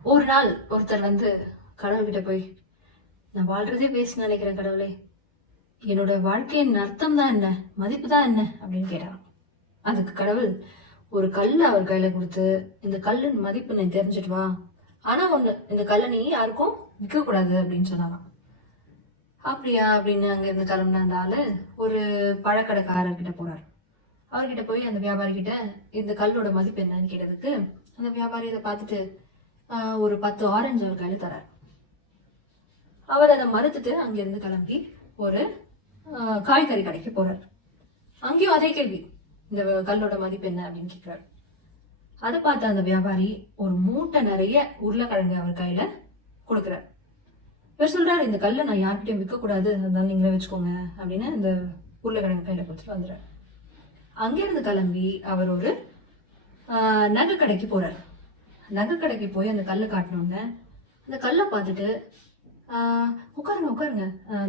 ஒரு நாள் ஒருத்தர் கடவுள்கிட்ட போய், நான் வாழ்றதே வேஸ்ட் நினைக்கிறேன் கடவுளே, என்னோட வாழ்க்கையின் அர்த்தம் தான் என்ன, மதிப்பு தான் என்ன அப்படின்னு கேட்டாராம். அதுக்கு கடவுள் ஒரு கல் அவர் கையில கொடுத்து, இந்த கல்லின் மதிப்பு நீ தெரிஞ்சுட்டு வா, ஆனா ஒண்ணு, இந்த கல்லை நீ யாருக்கும் விற்க கூடாது அப்படின்னு சொன்னாராம். அப்படியா அப்படின்னு அங்க இருந்து கிளம்புன அந்த ஆளு ஒரு பழக்கடைக்காரர்கிட்ட போறாரு. அவர்கிட்ட போய் அந்த வியாபாரி கிட்ட இந்த கல்லோட மதிப்பு என்னன்னு கேட்டதுக்கு அந்த வியாபாரி இதை பார்த்துட்டு ஒரு 10 ஆரஞ்சு அவர் கையில தரார். அவர் அதை மறுத்துட்டு அங்கிருந்து கிளம்பி ஒரு காய்கறி கடைக்கு போறார். அங்கேயும் அதே கேள்வி, இந்த கல்லோட மதிப்பு என்ன அப்படின்னு கேட்கிறார். அதை பார்த்த அந்த வியாபாரி ஒரு மூட்டை நிறைய உருளைக்கிழங்கு அவர் கையில கொடுக்குறார். இவர் சொல்றாரு, இந்த கல்லை நான் யார்கிட்டயும் விற்க கூடாது, அதனால நீங்களே வச்சுக்கோங்க அப்படின்னு இந்த உருளைக்கிழங்கு கையில கொடுத்துட்டு வந்துடுறாரு. அங்கிருந்து கிளம்பி அவர் ஒரு நகை கடைக்கு போறார். நகை கடைக்கு போய் அந்த கல்லை காட்டினோடனே அந்த கல்லை பார்த்துட்டு உட்காருங்க உட்காருங்க,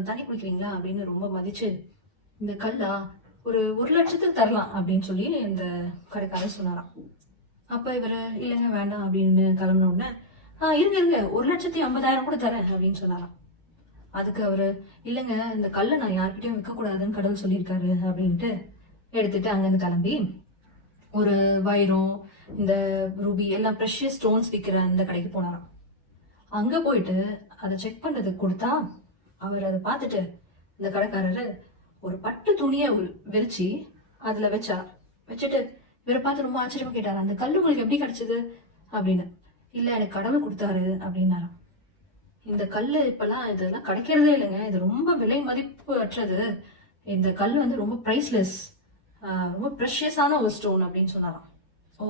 தண்ணி குடிக்கிறீங்களா அப்படின்னு ரொம்ப மதிச்சு, இந்த கல்லா ஒரு 1,00,000 தரலாம் அப்படின்னு சொல்லி இந்த கடைக்காரர் சொன்னாராம். அப்ப இவர் இல்லைங்க வேண்டாம் அப்படின்னு கிளம்பின உடனே இருங்க இருங்க 1,50,000 கூட தரேன் அப்படின்னு சொன்னாராம். அதுக்கு அவரு இல்லைங்க, இந்த கல்லை நான் யார்கிட்டயும் விற்க கூடாதுன்னு கடவுள் சொல்லியிருக்காரு அப்படின்ட்டு எடுத்துட்டு அங்கிருந்து கிளம்பி ஒரு வைரம், இந்த ரூபி எல்லாம் ப்ரெஷியஸ் ஸ்டோன்ஸ் விற்கிற அந்த கடைக்கு போனாராம். அங்க போயிட்டு அதை செக் பண்றதுக்கு கொடுத்தா அவர் அதை பார்த்துட்டு இந்த கடைக்காரரு ஒரு பட்டு துணியை விரிச்சு அதுல வச்சுட்டு இவரை பார்த்து ரொம்ப ஆச்சரியமா கேட்டாரு, அந்த கல் உங்களுக்கு எப்படி கிடைச்சது அப்படின்னு. இல்ல எனக்கு கடவுள் கொடுத்தாரு அப்படின்னாராம். இந்த கல் இப்பெல்லாம் இதெல்லாம் கிடைக்கிறதே இல்லைங்க, இது ரொம்ப விலை மதிப்பு அற்றது, இந்த கல் ரொம்ப ப்ரைஸ்லெஸ், ரொம்ப ப்ரெஷியஸான ஒரு ஸ்டோன் அப்படின்னு சொன்னாராம். ஓ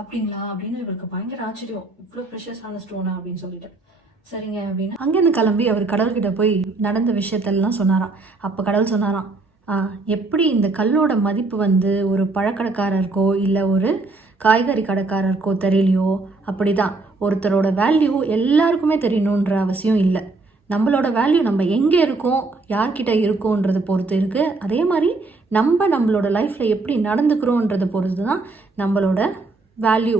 அப்படிங்களா அப்படின்னு இவருக்கு பயங்கர ஆச்சரியம், இவ்வளோ ப்ரெஷியஸான ஸ்டோனா அப்படின்னு சொல்லிட்டு சரிங்க அப்படின்னு அங்கேருந்து கிளம்பி அவர் கடவுள்கிட்ட போய் நடந்த விஷயத்தெல்லாம் சொன்னாராம். அப்போ கடவுள் சொன்னாராம், எப்படி இந்த கல்லோட மதிப்பு ஒரு பழக்கடைக்காரருக்கோ இல்லை ஒரு காய்கறி கடைக்காரருக்கோ தெரியலையோ, அப்படிதான் ஒருத்தரோட வேல்யூ எல்லாருக்குமே தெரியணுன்ற அவசியம் இல்லை. நம்மளோட வேல்யூ நம்ம எங்கே இருக்கோம், யார்கிட்ட இருக்கோன்றதை பொறுத்து இருக்குது. அதே மாதிரி நம்மளோட லைஃப்பில் எப்படி நடந்துக்கிறோன்றதை பொறுத்து தான் நம்மளோட வேல்யூ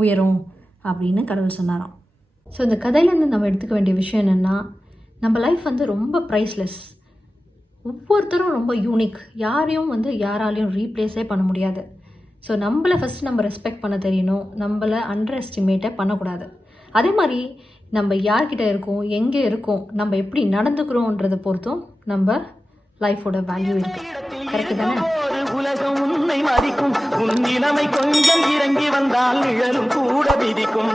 உயரும் அப்படின்னு கடவுள் சொன்னாராம். ஸோ இந்த கதையிலேருந்து நம்ம எடுத்துக்க வேண்டிய விஷயம் என்னென்னா, நம்ம லைஃப் ரொம்ப ப்ரைஸ்லெஸ். ஒவ்வொருத்தரும் ரொம்ப யூனிக், யாரையும் யாராலையும் ரீப்ளேஸே பண்ண முடியாது. ஸோ நம்மளை ஃபஸ்ட் நம்ம ரெஸ்பெக்ட் பண்ண தெரியணும், நம்மளை அண்டர் எஸ்டிமேட்டே பண்ணக்கூடாது. அதே மாதிரி நம்ம யார்கிட்ட இருக்கோம், எங்கே இருக்கோம், நம்ம எப்படி நடந்துக்கிறோன்றதை பொறுத்தும் நம்ம லைஃபோட வேல்யூ இருக்கு. கரெக்டு தானே? உலகம் உன்னை மதிக்கும், உன் நிலைமை கொஞ்சம் இறங்கி வந்தால் நிழலும் கூட விதிக்கும்.